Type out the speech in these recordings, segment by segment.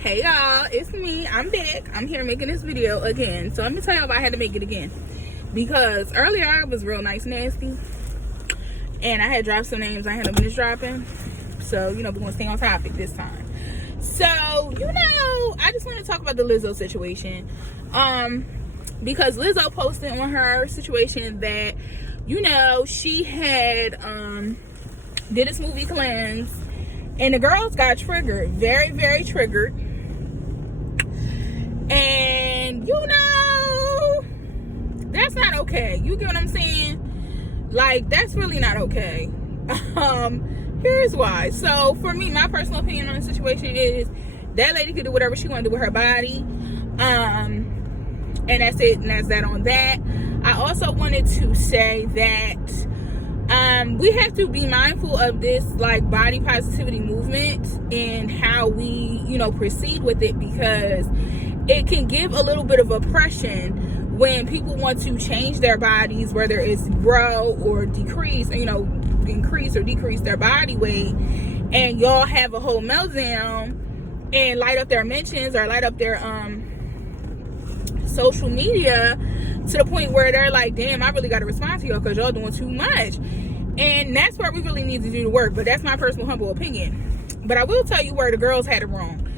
Hey y'all, it's me. I'm back. I'm here making this video again. So let me tell y'all why I had to make it again. Because earlier I was real nice nasty. And I had dropped some names I had no business dropping. So, we're going to stay on topic this time. So, I just want to talk about the Lizzo situation. Because Lizzo posted on her situation that, she had did a smoothie cleanse. And the girls got triggered. Very, very triggered. And, that's not okay. You get what I'm saying? Like, that's really not okay. Here's why. So, for me, my personal opinion on the situation is that lady could do whatever she want to do with her body. And that's it. And that's that on that. I also wanted to say that we have to be mindful of this body positivity movement and how we proceed with it, because it can give a little bit of oppression when people want to change their bodies, whether it's grow or decrease, increase or decrease their body weight, and y'all have a whole meltdown and light up their mentions or light up their social media to the point where they're like, damn, I really got to respond to y'all because y'all doing too much. And that's where we really need to do the work. But that's my personal humble opinion. But I will tell you where the girls had it wrong.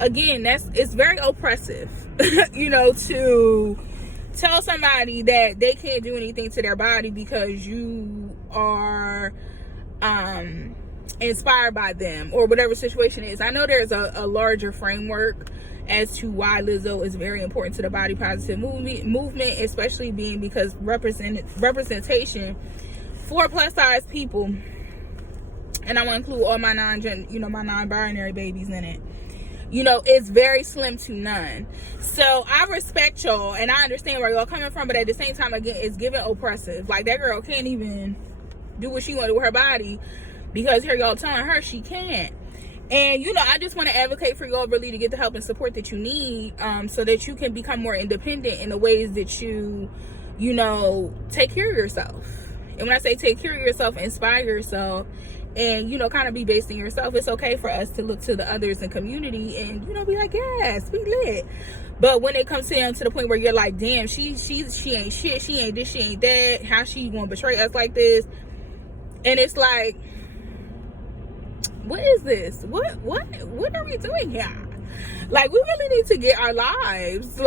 Again, it's very oppressive, to tell somebody that they can't do anything to their body because you are inspired by them or whatever situation is. I know there's a larger framework as to why Lizzo is very important to the body positive movement, especially because representation for plus size people, and I want to include all my my non-binary babies in it, it's very slim to none. So I respect y'all and I understand where y'all coming from, but at the same time, again, it's giving oppressive. Like, that girl can't even do what she want to do with her body because here y'all telling her she can't. And I just want to advocate for y'all really to get the help and support that you need, so that you can become more independent in the ways that you take care of yourself. And when I say take care of yourself, inspire yourself, and kind of be based in yourself. It's okay for us to look to the others in community and be like, yes, we lit. But when it comes down to the point where you're like, damn, she ain't shit, she ain't this, she ain't that, how she gonna betray us like this? And it's like, what is this? What are we doing here? Like, we really need to get our lives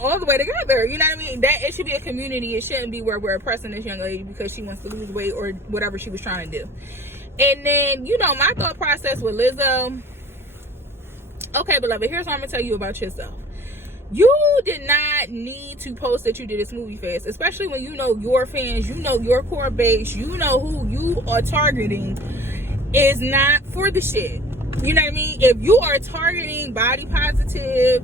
all the way together. You know what I mean? That it should be a community. It shouldn't be where we're oppressing this young lady because she wants to lose weight or whatever she was trying to do. And then, my thought process with Lizzo. Okay, beloved, here's what I'm gonna tell you about yourself. You did not need to post that you did a smoothie fast, especially when your fans, your core base, who you are targeting is not for the shit. You know what I mean? If you are targeting body positive,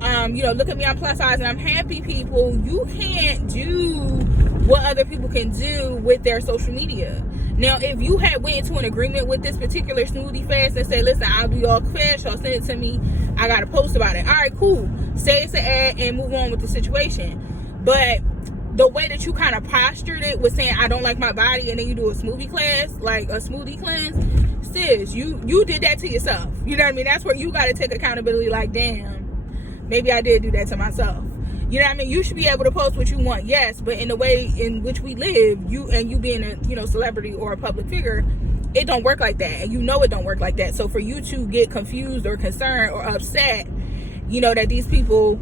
look at me, I'm plus size and I'm happy people, you can't do what other people can do with their social media. Now, if you had went into an agreement with this particular smoothie fast and said, listen, I'll do y'all fast, y'all send it to me, I got to post about it. All right, cool. Say it's an ad and move on with the situation. But the way that you kind of postured it was saying, I don't like my body, and then you do a smoothie class, like a smoothie cleanse, sis, you did that to yourself. You know what I mean? That's where you got to take accountability, like, damn, maybe I did do that to myself. You know what I mean? You should be able to post what you want, yes, but in the way in which we live, you being a celebrity or a public figure, it don't work like that, and it don't work like that. So for you to get confused or concerned or upset, that these people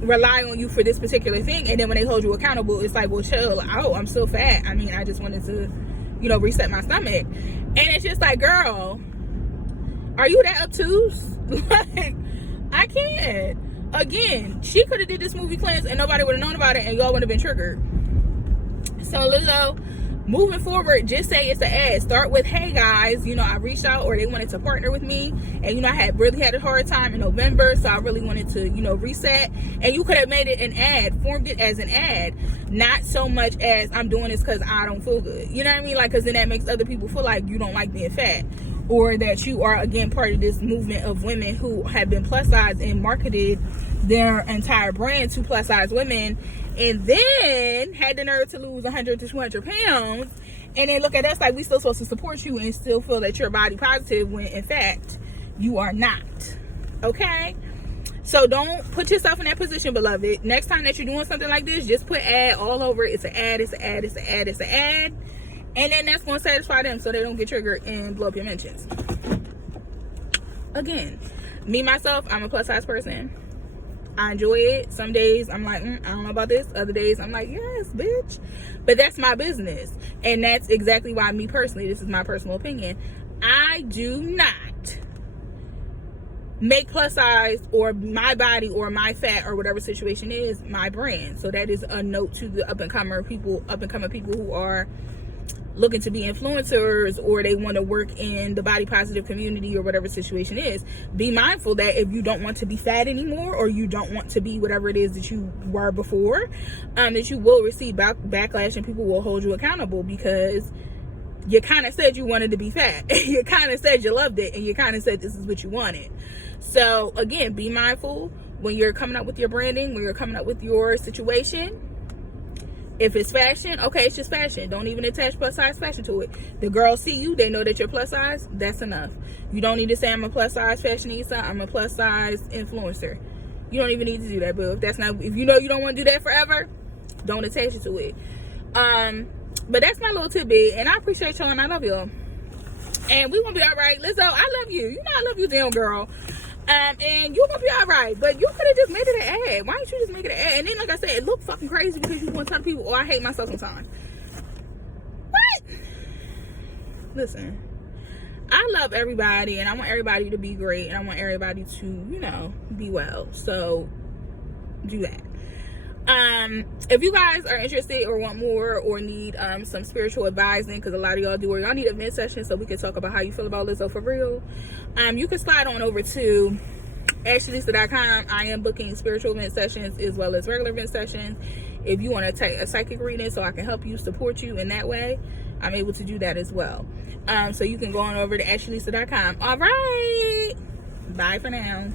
rely on you for this particular thing, and then when they hold you accountable, it's like, well, chill. Oh, I'm still fat. I mean, I just wanted to, reset my stomach, and it's just like, girl, are you that obtuse? Like, I can't. Again, she could have did this movie cleanse and nobody would have known about it and y'all would have been triggered. So Lizzo, moving forward, just say it's an ad. Start with, hey guys, I reached out, or they wanted to partner with me, and I had really had a hard time in November, so I really wanted to reset. And you could have made it an ad, formed it as an ad, not so much as I'm doing this because I don't feel good. You know what I mean? Like, because then that makes other people feel like you don't like being fat, or that you are, again, part of this movement of women who have been plus size and marketed their entire brand to plus size women, and then had the nerve to lose 100 to 200 pounds, and then look at us like we still supposed to support you and still feel that you're body positive when in fact you are not. Okay? So don't put yourself in that position, beloved. Next time that you're doing something like this, just put ad all over it. It's an ad, it's an ad, it's an ad, it's an ad. And then that's going to satisfy them so they don't get triggered and blow up your mentions. Again, me, myself, I'm a plus size person. I enjoy it. Some days I'm like, I don't know about this. Other days I'm like, yes, bitch. But that's my business. And that's exactly why me personally, this is my personal opinion, I do not make plus size or my body or my fat or whatever situation is my brand. So that is a note to the up and coming people who are looking to be influencers, or they want to work in the body positive community or whatever situation is. Be mindful that if you don't want to be fat anymore, or you don't want to be whatever it is that you were before, that you will receive backlash and people will hold you accountable, because you kind of said you wanted to be fat. You kind of said you loved it, and you kind of said this is what you wanted. So again, be mindful when you're coming up with your branding, when you're coming up with your situation. If it's fashion, okay, it's just fashion. Don't even attach plus size fashion to it. The girls see you, they know that you're plus size. That's enough. You don't need to say I'm a plus size fashionista, I'm a plus size influencer. You don't even need to do that, boo. If you know you don't want to do that forever, don't attach it to it. But that's my little tidbit, and I appreciate y'all, and I love y'all. And we gonna be all right. Lizzo, I love you. You know I love you, damn girl. And you gonna be all right, but you could have just made it an ad. Why don't you just make it an ad? And then, like I said, it looked fucking crazy because you want to tell people, oh, I hate myself sometimes. What? Listen, I love everybody, and I want everybody to be great, and I want everybody to, you know, be well. So do that. If you guys are interested or want more or need some spiritual advising, because a lot of y'all do, or y'all need a vent session so we can talk about how you feel about Lizzo for real, you can slide on over to ashleysa.com. I am booking spiritual vent sessions as well as regular vent sessions. If you want to take a psychic reading so I can help you, support you in that way, I'm able to do that as well. So you can go on over to ashleysa.com. All right, bye for now.